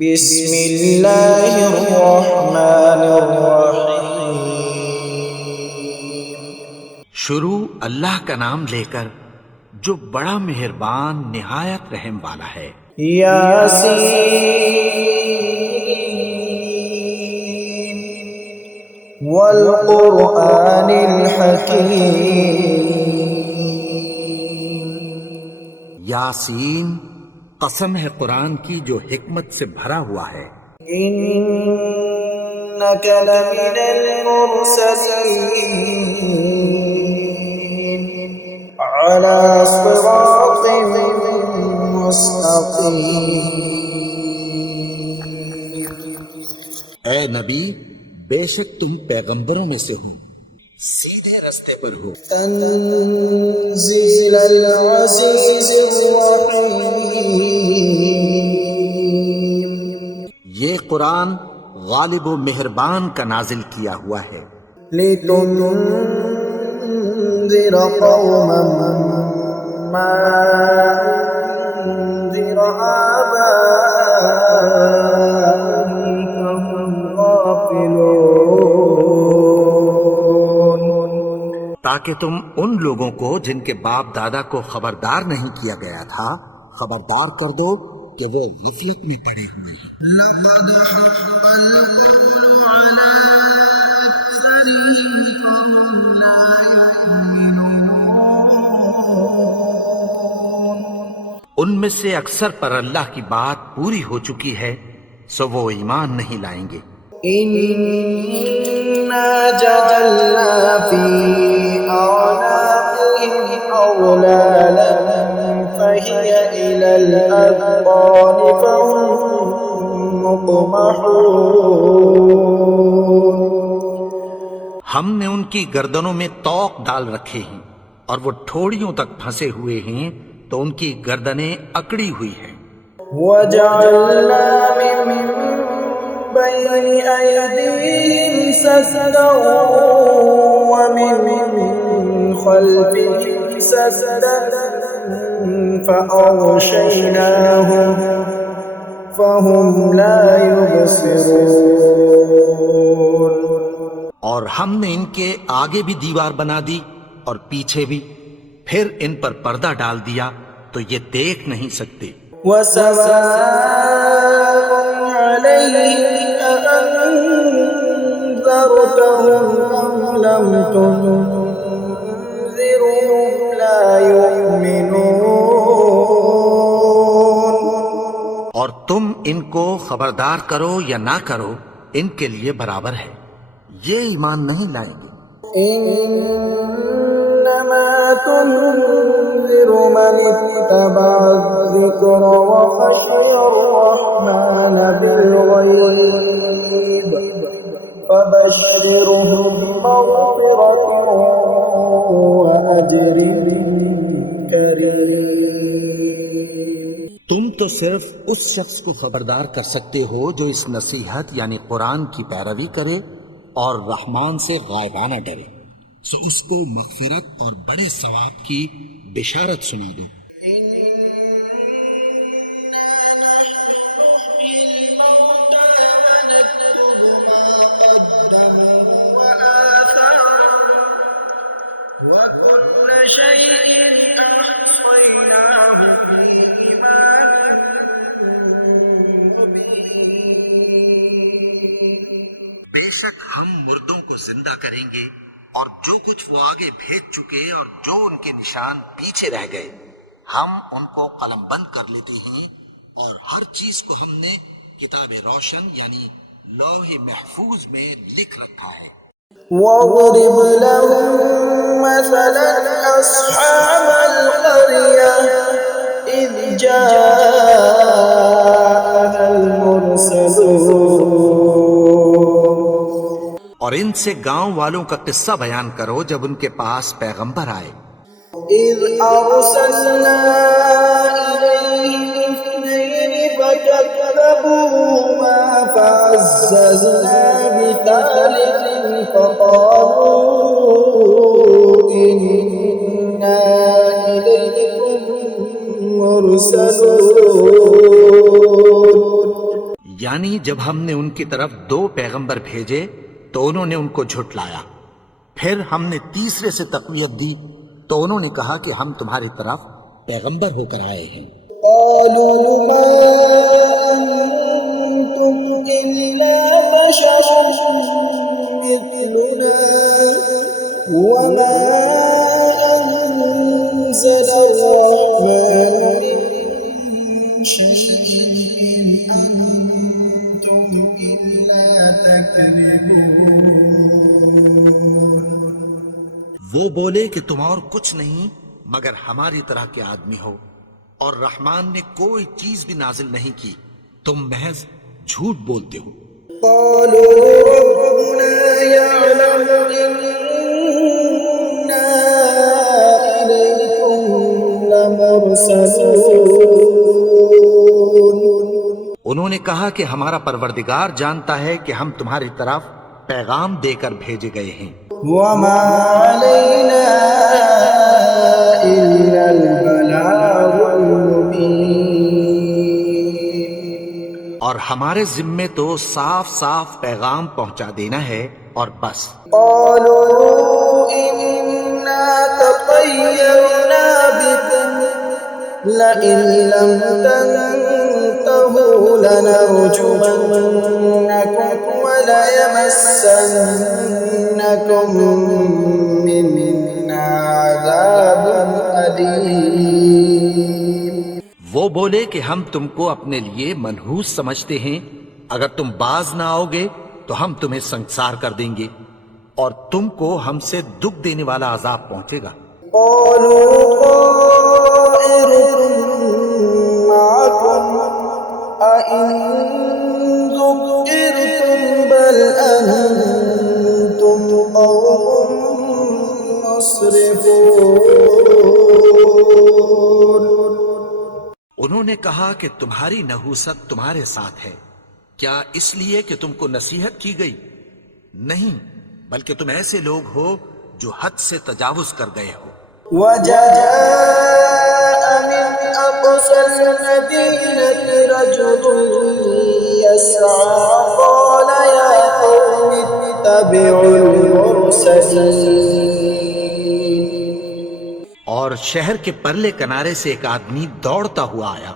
بسم اللہ الرحمن الرحیم۔ شروع اللہ کا نام لے کر جو بڑا مہربان نہایت رحم والا ہے۔ یاسین والقرآن الحکیم۔ یاسین، قسم ہے قرآن کی جو حکمت سے بھرا ہوا ہے۔ انک لمن المرسلین علی صراط مستقیم۔ اے نبی، بے شک تم پیغمبروں میں سے ہو، سیدھے رستے پر ہو۔ تنزیل العزیز الرحیم۔ یہ قرآن غالب و مہربان کا نازل کیا ہوا ہے۔ لتنذر قوما ما انذر آباؤهم فهم غافلون۔ تاکہ تم ان لوگوں کو جن کے باپ دادا کو خبردار نہیں کیا گیا تھا خبردار کر دو کہ وہ غفلت میں پڑے ہوئے ہیں۔ لقد حق القول على أكثرهم فهم لا يؤمنون۔ ان میں سے اکثر پر اللہ کی بات پوری ہو چکی ہے، سو وہ ایمان نہیں لائیں گے۔ إنا جعلنا في أعناقهم أغلالا فهي إلى الأذقان فهم مقمحون۔ ہم نے ان کی گردنوں میں طوق ڈال رکھے ہیں اور وہ ٹھوڑیوں تک پھنسے ہوئے ہیں، تو ان کی گردنیں اکڑی ہوئی ہیں۔ وجعلنا من بين أيديهم سدا ومن خلفهم سدا فأغشيناهم فهم لا يبصرون۔ اور ہم نے ان کے آگے بھی دیوار بنا دی اور پیچھے بھی، پھر ان پر پردہ ڈال دیا تو یہ دیکھ نہیں سکتے۔ وسواء عليهم أأنذرتهم أم لم تنذرهم لا يؤمنون۔ اور تم ان کو خبردار کرو یا نہ کرو، ان کے لیے برابر ہے، یہ ایمان نہیں لائیں گے۔ إنما تنذر من اتبع الذكر وخشي الرحمن بالغيب فبشرهم بمغفرة وأجر كريم۔ تم تو صرف اس شخص کو خبردار کر سکتے ہو جو اس نصیحت یعنی قرآن کی پیروی کرے اور رحمان سے غائبانہ ڈرے، سو اس کو مغفرت اور بڑے ثواب کی بشارت سنا دو۔ وكل شيء أحصيناه في إمام مبين۔ بے شک ہم مردوں کو زندہ کریں گے، اور جو کچھ وہ آگے بھیج چکے اور جو ان کے نشان پیچھے رہ گئے ہم ان کو قلم بند کر لیتے ہیں، اور ہر چیز کو ہم نے کتاب روشن یعنی لوح محفوظ میں لکھ رکھا ہے۔ واضرب لهم مثلا أصحاب القرية إذ جاءها المرسلون۔ اور ان سے گاؤں والوں کا قصہ بیان کرو جب ان کے پاس پیغمبر آئے۔ إذ أرسلنا إليهم اثنين فكذبوهما فعززنا بثالث فقالوا إنا إليكم مرسلون۔ یعنی جب ہم نے ان کی طرف 2 پیغمبر بھیجے تو انہوں نے ان کو جھٹلایا، پھر ہم نے تیسرے سے تقویت دی تو انہوں نے کہا کہ ہم تمہاری طرف پیغمبر ہو کر آئے ہیں۔ قالوا ما أنتم إلا بشر مثلنا وما أنزل الرحمن من شيء إن أنتم إلا تكذبون۔ وہ بولے کہ تم اور کچھ نہیں مگر ہماری طرح کے آدمی ہو، اور رحمان نے کوئی چیز بھی نازل نہیں کی، تم محض جھوٹ بولتے ہو۔ قالوا ربنا يعلم إنا إليكم لمرسلون۔ انہوں نے کہا کہ ہمارا پروردگار جانتا ہے کہ ہم تمہاری طرف پیغام دے کر بھیجے گئے ہیں، وما علينا إلا البلاغ المبين۔ اور ہمارے ذمے تو صاف صاف پیغام پہنچا دینا ہے اور بس۔ قالوا إنا تطيرنا بكم لئن لم تنتهوا لنرجمنكم وليمسنكم منا عذاب أليم۔ وہ بولے کہ ہم تم کو اپنے لیے منحوس سمجھتے ہیں، اگر تم باز نہ آؤ گے تو ہم تمہیں سنسار کر دیں گے اور تم کو ہم سے دکھ دینے والا عذاب پہنچے گا۔ قالوا طائركم معكم أئن ذكرتم بل أنتم قوم مسرفون۔ انہوں نے کہا کہ تمہاری نحوست تمہارے ساتھ ہے، کیا اس لیے کہ تم کو نصیحت کی گئی؟ نہیں، بلکہ تم ایسے لوگ ہو جو حد سے تجاوز کر گئے ہو۔ وجاء من أقصى المدينة رجل يسعى قال يا قوم اتبعوا المرسلين۔ اور شہر کے پرلے کنارے سے ایک آدمی دوڑتا ہوا آیا،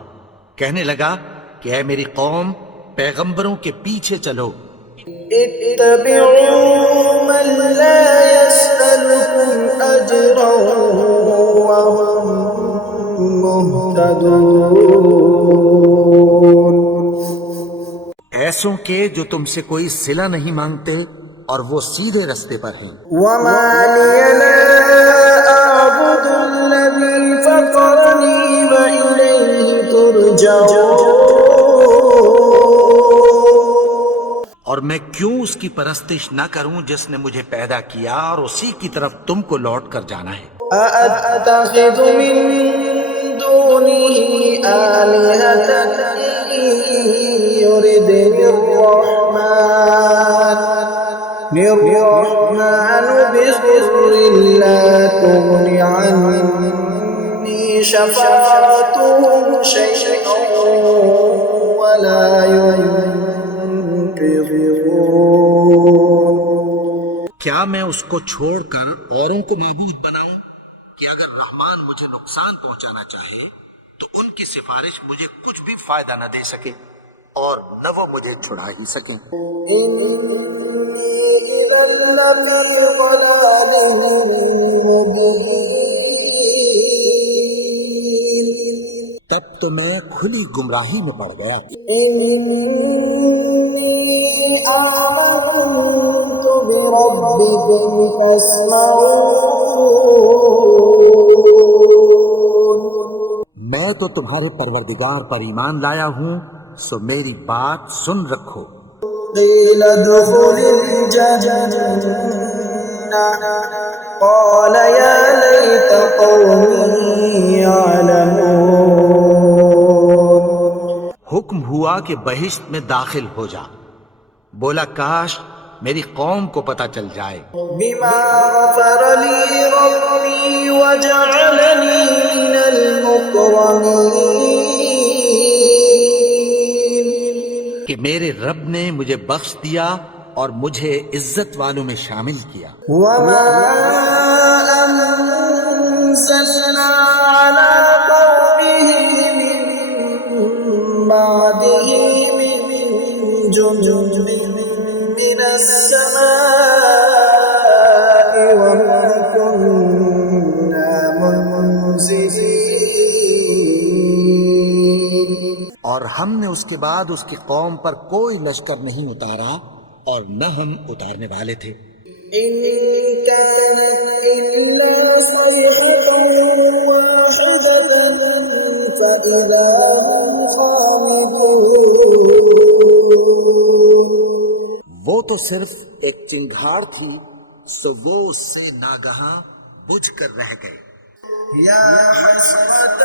کہنے لگا کہ اے میری قوم، پیغمبروں کے پیچھے چلو۔ اتبعوا من لا يسألكم أجرا وهم مهتدون۔ ایسوں کے جو تم سے کوئی صلہ نہیں مانگتے اور وہ سیدھے رستے پر ہیں۔ وما لي لا أعبد الذي فطرني وإليه ترجعون۔ اور میں کیوں اس کی پرستش نہ کروں جس نے مجھے پیدا کیا اور اسی کی طرف تم کو لوٹ کر جانا ہے۔ أأتخذ من دونه آلهة إن يردني الرحمن بضر لا تغن عني شفاعتهم شيئا ولا ينقذون۔ کیا میں اس کو چھوڑ کر اوروں کو معبود بناؤں کہ اگر رحمان مجھے نقصان پہنچانا چاہے تو ان کی سفارش مجھے کچھ بھی فائدہ نہ دے سکے اور نہ وہ مجھے چھڑا ہی سکیں۔ تب تو میں کھلی گمراہی میں پڑ گیا۔ آمنت بربكم فاسمعون۔ میں تو تمہارے پروردگار پر ایمان لایا ہوں، سو میری بات سن رکھو۔ قيل ادخل الجنة قال يا ليت قومي يعلمون۔ حکم ہوا کہ بہشت میں داخل ہو جا، بولا کاش میری قوم کو پتہ چل جائے۔ بما غفر لي ربي وجعلني من المكرمين۔ کہ میرے رب نے مجھے بخش دیا اور مجھے عزت والوں میں شامل کیا. وما أنزلنا على قومه من بعده من جند من السماء وما كنا منزلين. اور ہم نے اس کے بعد اس کی قوم پر کوئی لشکر نہیں اتارا اور نہ ہم اتارنے والے تھے. إن كانت إلا صيحة واحدة فإذا هم خامدون. وہ تو صرف ایک چنگھاڑ تھی سو وہ اس سے ناگہاں بجھ کر رہ گئے. يا حسرة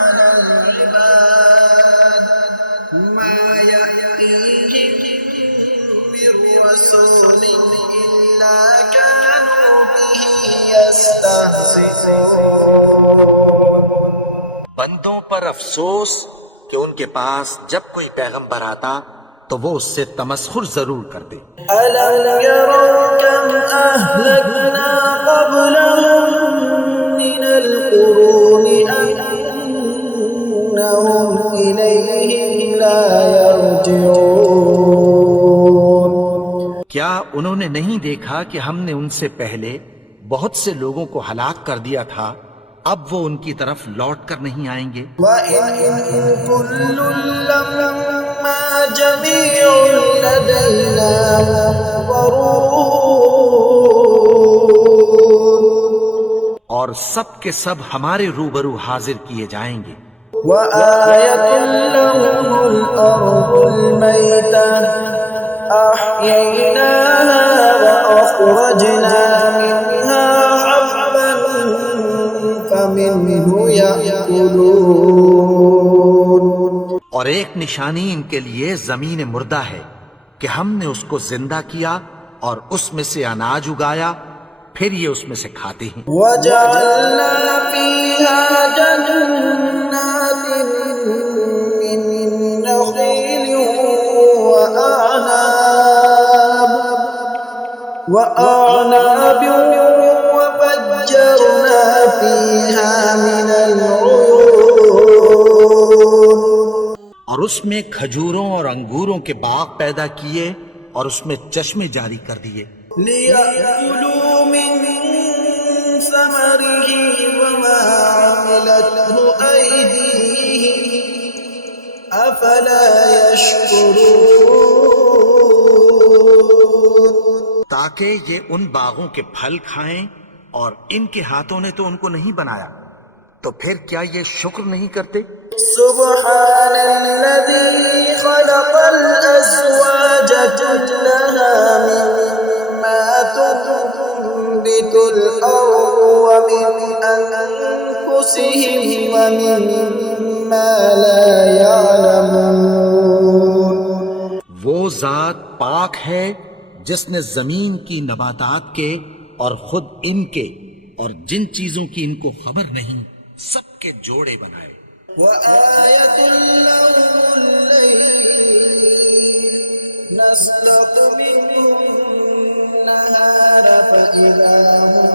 على العباد ما يأتيهم من رسول إلا كانوا به يستهزئون. بندوں پر افسوس کہ ان کے پاس جب کوئی پیغمبر آتا تو وہ اس سے تمسخر ضرور کرتے. ألم يروا كم أهلكنا قبلهم من القرون أنهم إليهم لا يرجعون. کیا انہوں نے نہیں دیکھا کہ ہم نے ان سے پہلے بہت سے لوگوں کو ہلاک کر دیا تھا، اب وہ ان کی طرف لوٹ کر نہیں آئیں گے؟ وَإِن كُلٌّ لَّمَّا جَمِيعٌ لَّدَيْنَا مُحْضَرُونَ. اور سب کے سب ہمارے روبرو حاضر کیے جائیں گے. وَآيَةٌ لَّهُمُ الْأَرْضُ الْمَيْتَةُ أَحْيَيْنَاهَا وَأَخْرَجْنَا مِنْهَا حَبًّا فَمِنْهُ يَأْكُلُونَ. اور ایک نشانی ان کے لیے زمین مردہ ہے کہ ہم نے اس کو زندہ کیا اور اس میں سے اناج اگایا، پھر یہ اس میں سے کھاتے ہیں. وَجَعَلْنَا فِيهَا جَنَّاتٍ مِّن نَّخِيلٍ وَأَعْنَابٍ وَفَجَّرْنَا فِيهَا مِنَ الْعُيُونِ. اور اس میں کھجوروں اور انگوروں کے باغ پیدا کیے اور اس میں چشمے جاری کر دیے. لِيَأْكُلُوا مِن ثَمَرِهِ وَمَا عَمِلَتْهُ أَيْدِيهِمْ أَفَلَا يَشْكُرُونَ. تاکہ یہ ان باغوں کے پھل کھائیں اور ان کے ہاتھوں نے تو ان کو نہیں بنایا، تو پھر کیا یہ شکر نہیں کرتے؟ سبحان الذي خلق الأزواج كلها مما تنبت الأرض ومن أنفسهم ومما لا يعلمون. وہ ذات پاک ہے جس نے زمین کی نباتات کے اور خود ان کے اور جن چیزوں کی ان کو خبر نہیں سب کے جوڑے بنائے. وآية لهم الليل نسلق منه النهار فإذا هم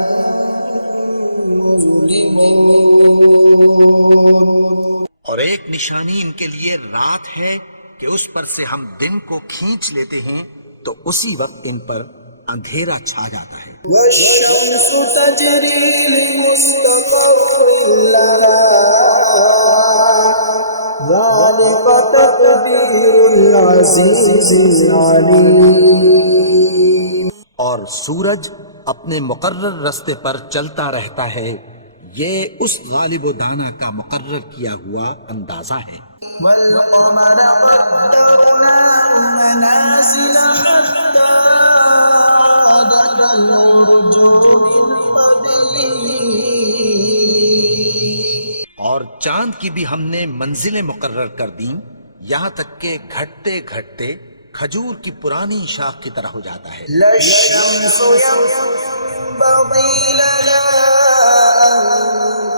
مظلمون. اور ایک نشانی ان کے لیے رات ہے کہ اس پر سے ہم دن کو کھینچ لیتے ہیں تو اسی وقت ان پر اندھیرا چھا جاتا ہے. والشمس تجري لمستقر لها ذلك تقدير العزيز العليم. اور سورج اپنے مقرر رستے پر چلتا رہتا ہے، یہ اس غالب و دانا کا مقرر کیا ہوا اندازہ ہے. والقمر قدرناه منازل حتى عاد كالعرجون القديم. اور چاند کی بھی ہم نے منزلیں مقرر کر دیں یہاں تک کہ گھٹتے گھٹتے کھجور کی پرانی شاخ کی طرح ہو جاتا ہے. لا الشمس ينبغي لها أن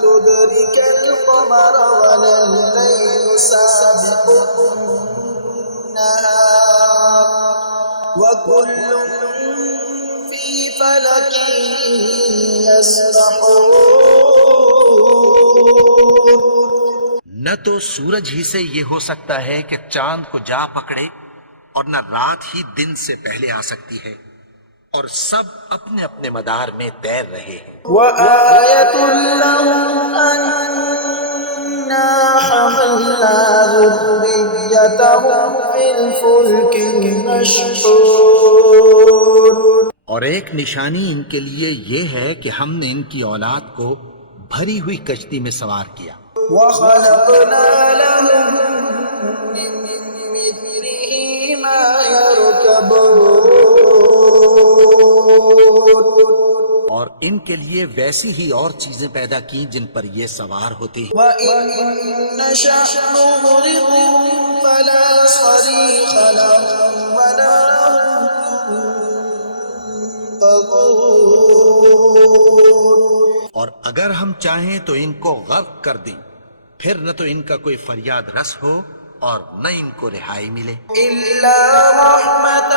تدرك القمر ولا الليل سابق النهار وكل في فلك يسبحون. نہ تو سورج ہی سے یہ ہو سکتا ہے کہ چاند کو جا پکڑے، اور نہ رات ہی دن سے پہلے آ سکتی ہے، اور سب اپنے اپنے مدار میں تیر رہے ہیں. وآية لهم أنا حملنا ذريتهم في الفلك المشحون. اور ایک نشانی ان کے لیے یہ ہے کہ ہم نے ان کی اولاد کو بھری ہوئی کشتی میں سوار کیا. وخلقنا لهم من مثله ما يركبون. اور ان کے لیے ویسی ہی اور چیزیں پیدا کی جن پر یہ سوار ہوتے ہیں. وَإِن نَّشَأْ نُغْرِقْهُمْ فَلَا صَرِيخَ لَهُمْ وَلَا هُمْ ينقذون. اور اگر ہم چاہیں تو ان کو غرق کر دیں، پھر نہ تو ان کا کوئی فریاد رس ہو اور نہ ان کو رہائی ملے. إِلَّا رَحْمَةً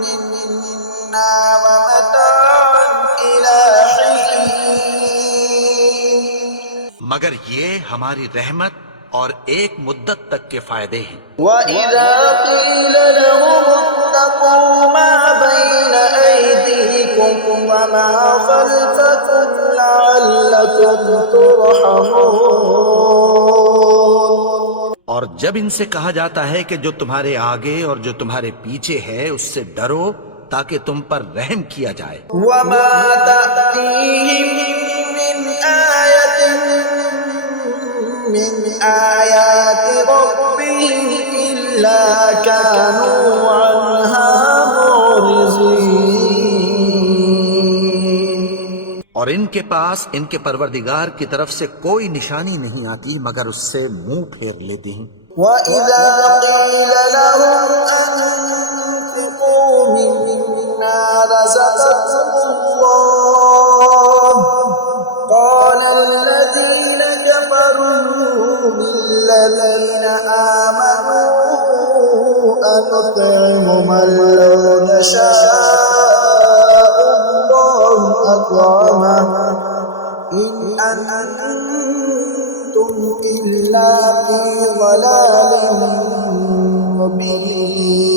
مِّنَّا وَمَتَاعًا إِلَىٰ حِينٍ. مگر یہ ہماری رحمت اور ایک مدت تک کے فائدے ہیں. وَإِذَا قِيلَ لَهُمُ اتَّقُوا مَا بَيْنَ أَيْدِيكُمْ وَمَا خَلْفَكُمْ لَعَلَّكُمْ تُرْحَمُونَ. اور جب ان سے کہا جاتا ہے کہ جو تمہارے آگے اور جو تمہارے پیچھے ہے اس سے ڈرو تاکہ تم پر رحم کیا جائے. وَمَا تَأْتِيهِم مِّنْ آيَةٍ مِّنْ آيَاتِ رَبِّهِمْ إِلَّا كَانُوا عَنْهَا مُعْرِضِينَ. اور ان کے پاس ان کے پروردگار کی طرف سے کوئی نشانی نہیں آتی مگر اس سے منہ پھیر لیتے ہیں. وَإِذَا قِيلَ لَهُمْ أَنفِقُوا مِمَّا رَزَقَكُمُ اللَّهُ قَالَ الَّذِينَ كَفَرُوا لِلَّذِينَ آمَنُوا أَنُطْعِمُ مَن لَّوْ يَشَاءُ اللَّهُ أَطْعَمَهُ إِنْ أَنتُمْ إِلَّا فِي ضَلَالٍ مُّبِينٍ.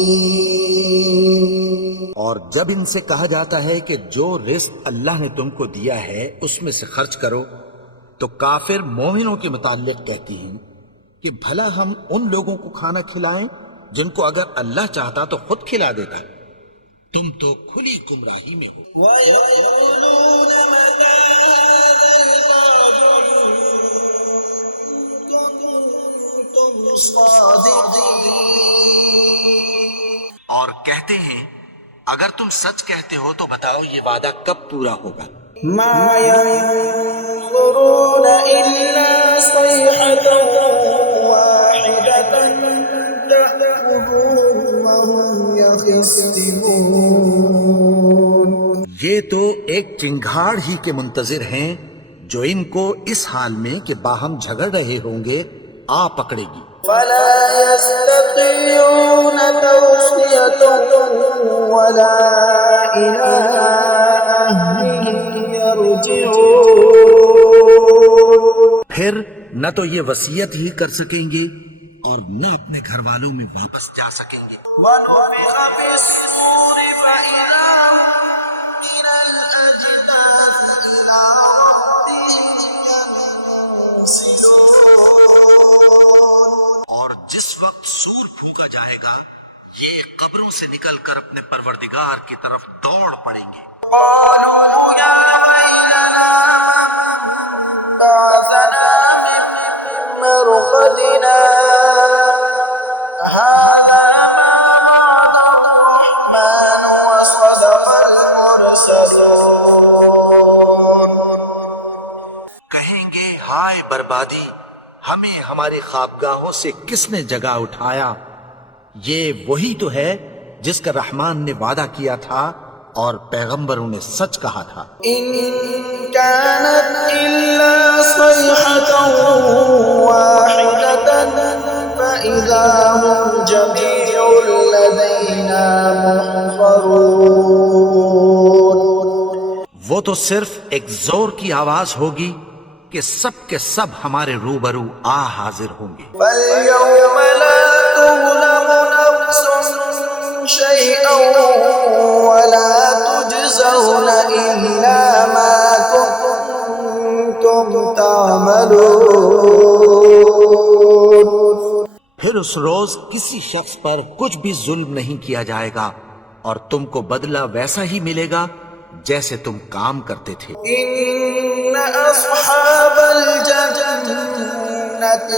اور جب ان سے کہا جاتا ہے کہ جو رزق اللہ نے تم کو دیا ہے اس میں سے خرچ کرو، تو کافر مومنوں کے متعلق کہتی ہیں کہ بھلا ہم ان لوگوں کو کھانا کھلائیں جن کو اگر اللہ چاہتا تو خود کھلا دیتا. تم تو کھلی گمراہی میں ہو. وَيَقُولُونَ مَتَىٰ هَٰذَا الْوَعْدُ إِن كُنتُمْ صَادِقِينَ. اور کہتے ہیں اگر تم سچ کہتے ہو تو بتاؤ یہ وعدہ کب پورا ہوگا. مَا يَنظُرُونَ إِلَّا صَيْحَةً وَاحِدَةً تَأْخُذُهُمْ وَهُمْ يَخِصِّمُونَ. یہ تو ایک چنگھاڑ ہی کے منتظر ہیں جو ان کو اس حال میں کہ باہم جھگڑ رہے ہوں گے آ پکڑے گی. فَلَا يَسْتَطِيعُونَ تَوْصِيَةً وَلَا إِلَىٰ أَهْلِهِمْ يَرْجِعُونَ. پھر نہ تو یہ وصیت ہی کر سکیں گے اور نہ اپنے گھر والوں میں واپس جا سکیں گے. وَنُفِخَ فِي الصُّورِ فَإِذَا هُم مِّنَ الْأَجْدَاثِ إِلَىٰ رَبِّهِمْ يَنسِلُونَ. اور جس وقت سور پھونکا جائے گا یہ قبروں سے نکل کر اپنے پروردگار کی طرف دوڑ پڑیں گے. قَالُوا يَا وَيْلَنَا مَن بَعَثَنَا مِن مَّرْقَدِنَا هَٰذَا مَا وَعَدَ الرَّحْمَٰنُ وَصَدَقَ الْمُرْسَلُونَ. کہیں گے ہائے بربادی، ہمیں ہماری خوابگاہوں سے کس نے جگا اٹھایا. یہ وہی تو ہے جس کا رحمان نے وعدہ کیا تھا اور پیغمبروں نے سچ کہا تھا. إِن كَانَتْ إِلَّا صَيْحَةً وَاحِدَةً فإذا هم جميع لدينا محضرون. وہ تو صرف ایک زور کی آواز ہوگی کہ سب کے سب ہمارے روبرو حاضر ہوں گے. فاليوم لا تظلم نفس شيئا ولا تجزون إلا ما كنتم تعملون. پھر اس روز کسی شخص پر کچھ بھی ظلم نہیں کیا جائے گا اور تم کو بدلہ ویسا ہی ملے گا جیسے تم کام کرتے تھے. إن أصحاب الجنة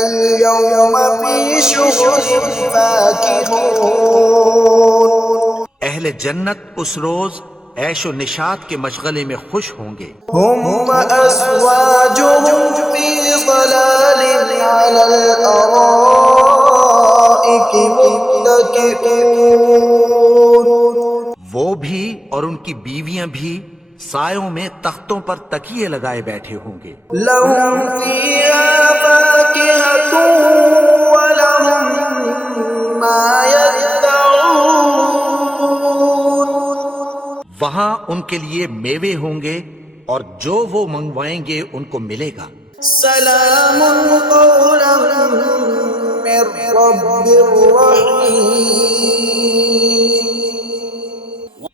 اليوم في شغل فاكهون. اہل جنت اس روز عیش و نشاط کے مشغلے میں خوش ہوں گے. هم وأزواجهم في ظلال على الأرائك متكئون. وہ بھی اور ان کی بیویاں بھی سایوں میں تختوں پر تکیے لگائے بیٹھے ہوں گے. لهم فيها فاكهة ولهم ما يدعون. وہاں ان کے لیے میوے ہوں گے اور جو وہ منگوائیں گے ان کو ملے گا. سلام قولا من رب رحیم.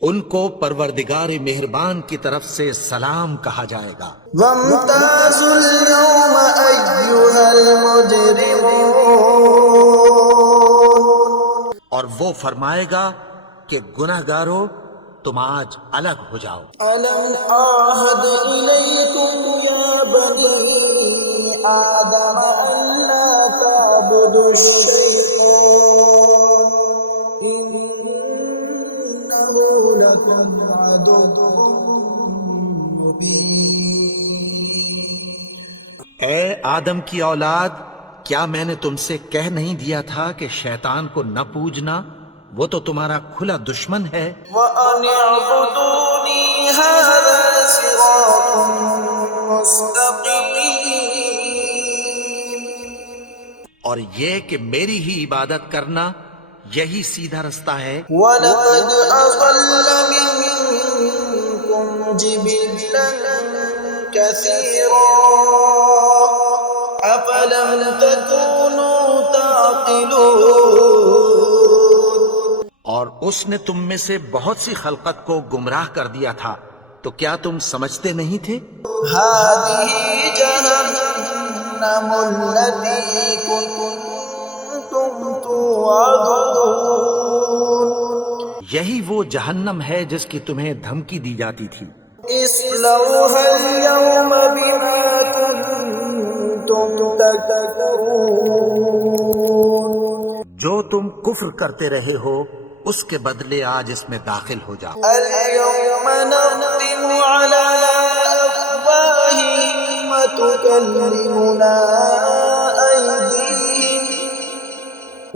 ان کو پروردگار مہربان کی طرف سے سلام کہا جائے گا. وامتازوا اليوم أيها المجرمون. اور وہ فرمائے گا کہ گناہگارو تم آج الگ ہو جاؤ. ألم أعهد إليكم يا بني آدم ألا تعبدوا الشيطان إنه لكم عدو مبين. اے آدم کی اولاد، کیا میں نے تم سے کہہ نہیں دیا تھا کہ شیطان کو نہ پوجنا؟ وہ تو تمہارا کھلا دشمن ہے. وَأَنِ اعْبُدُونِي هَذَا صِرَاطٌ مُسْتَقِيمٌ. اور یہ کہ میری ہی عبادت کرنا یہی سیدھا رستہ ہے. وَلَقَدْ أَضَلَّ مِنكُمْ جِبِلًّا كَثِيرًا أَفَلَمْ تَكُونُوا تَعْقِلُونَ. اور اس نے تم میں سے بہت سی خلقت کو گمراہ کر دیا تھا، تو کیا تم سمجھتے نہیں تھے؟ هَذِهِ جَهَنَّمُ الَّتِي كُنتُمْ تُوعَدُونَ. یہی وہ جہنم ہے جس کی تمہیں دھمکی دی جاتی تھی. اصلوها اليوم بما كنتم تكفرون. جو تم کفر کرتے رہے ہو اس کے بدلے آج اس میں داخل ہو جاؤ. اليوم نختم على أفواههم وتكلمنا أيديهم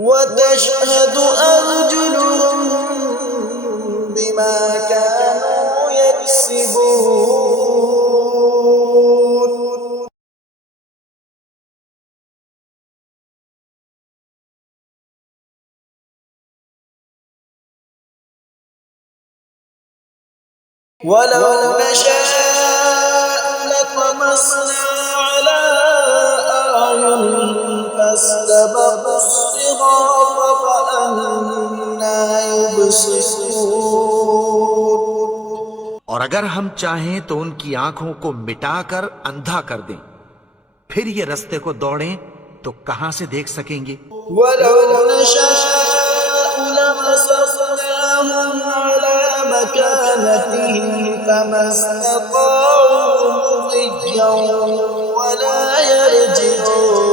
وتشهد أرجلهم بما كانوا يكسبون. ولو نشاء لطمسنا على أعينهم فاستبقوا الصراط فأنى يبصرون. اور اگر ہم چاہیں تو ان کی آنکھوں کو مٹا کر اندھا کر دیں، پھر یہ رستے کو دوڑیں تو کہاں سے دیکھ سکیں گے. ولو نشاء لمسخناهم على مكانتهم فما استطاعوا مضيا ولا يرجعون.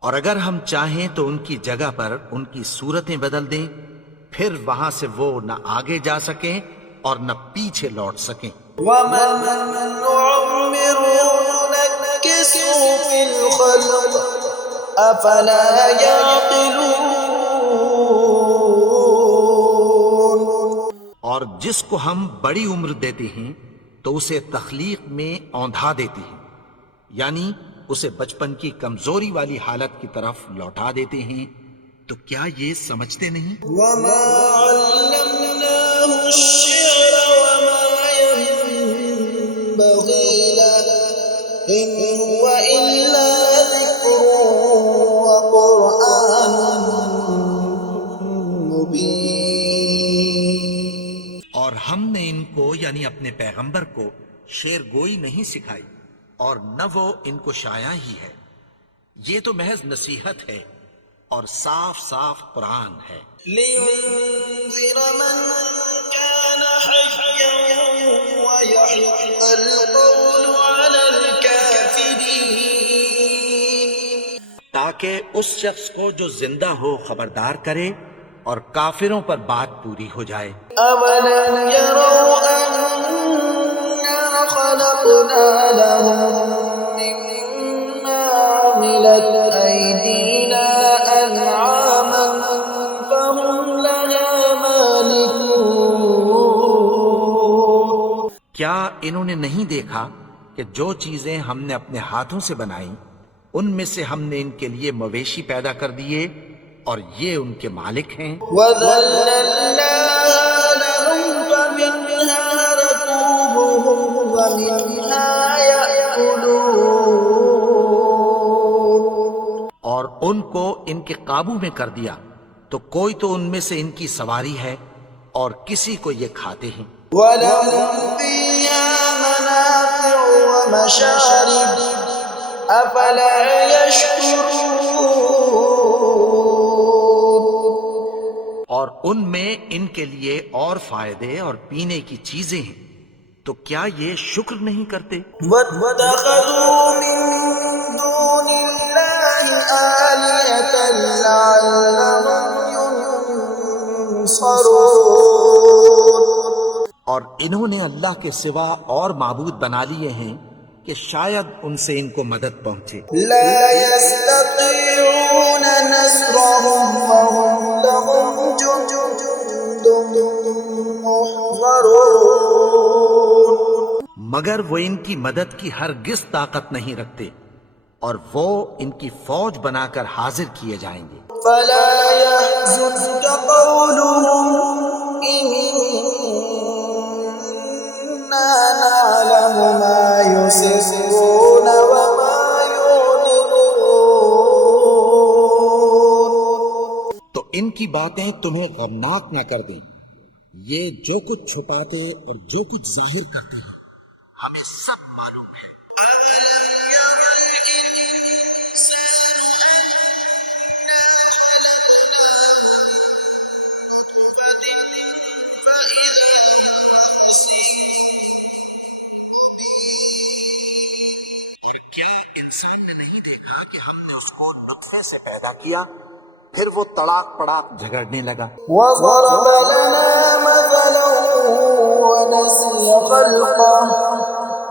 اور اگر ہم چاہیں تو ان کی جگہ پر ان کی صورتیں بدل دیں، پھر وہاں سے وہ نہ آگے جا سکیں اور نہ پیچھے لوٹ سکیں. ومن نعمره ننكسه في الخلق أفلا يعقلون. اور جس کو ہم بڑی عمر دیتے ہیں تو اسے تخلیق میں اوندھا دیتے ہیں، یعنی اسے بچپن کی کمزوری والی حالت کی طرف لوٹا دیتے ہیں، تو کیا یہ سمجھتے نہیں؟ وما علمناه الشعر وما ينبغي له إن هو إلا ذكر وقرآن مبين. اور ہم نے ان کو یعنی اپنے پیغمبر کو شعر گوئی نہیں سکھائی، اور نہ وہ ان کو شاعر ہی ہے، یہ تو محض نصیحت ہے اور صاف صاف قرآن ہے۔ لينذر من كان حيا ويحق القول على الكافرين. تاکہ اس شخص کو جو زندہ ہو خبردار کرے اور کافروں پر بات پوری ہو جائے۔ أولم يروا أنا خلقنا لهم مما عملت أيدينا أنعاما فهم لها مالكون. کیا انہوں نے نہیں دیکھا کہ جو چیزیں ہم نے اپنے ہاتھوں سے بنائیں ان میں سے ہم نے ان کے لیے مویشی پیدا کر دیے اور یہ ان کے مالک ہیں۔ وَذَلَّلْنَاهَا لَهُمْ فَمِنْهَا رَكُوبُهُمْ وَمِنْهَا يَأْكُلُونَ. اور ان کو ان کے قابو میں کر دیا تو کوئی تو ان میں سے ان کی سواری ہے اور کسی کو یہ کھاتے ہیں۔ وَلَهُمْ فِيهَا مَنَافِعُ وَمَشَارِبُ أَفَلَا يَشْكُرُونَ. اور ان میں ان کے لیے اور فائدے اور پینے کی چیزیں ہیں، تو کیا یہ شکر نہیں کرتے؟ وَاتَّخَذُوا مِن دُونِ اللَّهِ آلِهَةً لَعَلَّهُمْ يُنصَرُونَ. اور انہوں نے اللہ کے سوا اور معبود بنا لیے ہیں کہ شاید ان سے ان کو مدد پہنچے۔ لا يستطيعون نصرهم وهم لهم جند محضرون. مگر وہ ان کی مدد کی ہرگز طاقت نہیں رکھتے اور وہ ان کی فوج بنا کر حاضر کیے جائیں گے۔ فلا يحزنك قولهم إنا نعلم ما يسرون وما يعلنون. تو ان کی باتیں تمہیں غمناک نہ کر دیں، یہ جو کچھ چھپاتے اور جو کچھ ظاہر کرتے ہیں ہمیں سب معلوم ہے۔ کیا انسان نے نہیں دیکھا کہ ہم نے اس کو نطفے سے پیدا کیا، پھر وہ تڑاک پڑاک جھگڑنے لگا۔ وضرب لنا مثلا ونسي خلقه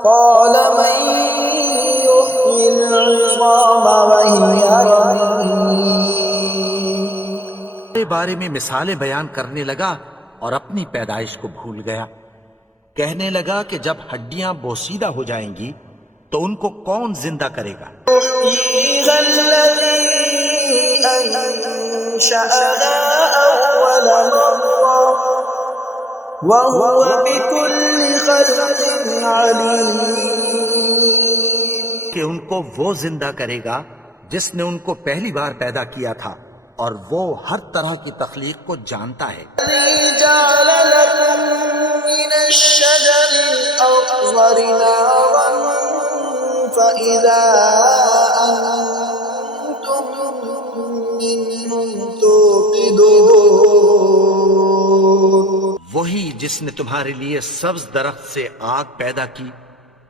قال من يحيي العظام وهي رميم. کے بارے میں مثالیں بیان کرنے لگا اور اپنی پیدائش کو بھول گیا۔ کہنے لگا کہ جب ہڈیاں بوسیدہ ہو جائیں گی تو ان کو کون زندہ کرے گا؟ يحييها الذي أنشأها أول مرة وهو بكل خلق عليم. کہ ان کو وہ زندہ کرے گا جس نے ان کو پہلی بار پیدا کیا تھا اور وہ ہر طرح کی تخلیق کو جانتا ہے۔ الذي جعل لكم من الشجر الأخضر نارا فإذا أنتم منه توقدون. وہی جس نے تمہارے لیے سبز درخت سے آگ پیدا کی،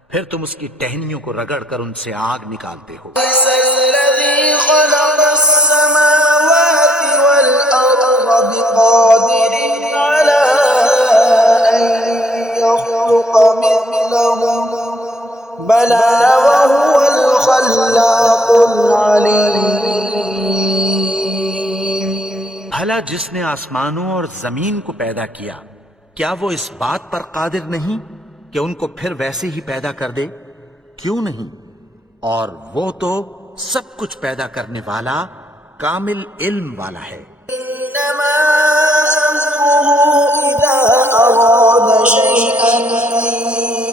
پھر تم اس کی ٹہنیوں کو رگڑ کر ان سے آگ نکالتے ہو۔ ليس الذي خلق السماوات والأرض بقادر على أن يخلق مثلهم بلى وهو الخلاق العليم. بھلا جس نے آسمانوں اور زمین کو پیدا کیا، کیا وہ اس بات پر قادر نہیں کہ ان کو پھر ویسے ہی پیدا کر دے؟ کیوں نہیں؟ اور وہ تو سب کچھ پیدا کرنے والا کامل علم والا ہے۔ إنما أمره إذا أراد شيئا أن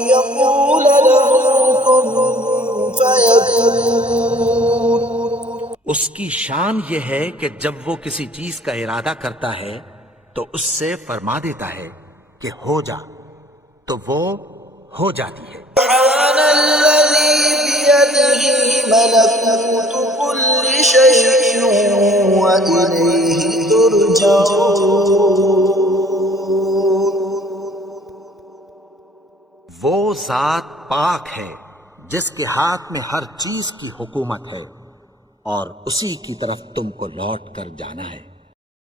يقول له كن فيكون۔ اس کی شان یہ ہے کہ جب وہ کسی چیز کا ارادہ کرتا ہے تو اس سے فرما دیتا ہے کہ ہو جا، تو وہ ہو جاتی ہے۔ سبحان الذي بيده ملكوت كل شيء وإليه ترجعون۔ وہ ذات پاک ہے جس کے ہاتھ میں ہر چیز کی حکومت ہے اور اسی کی طرف تم کو لوٹ کر جانا ہے۔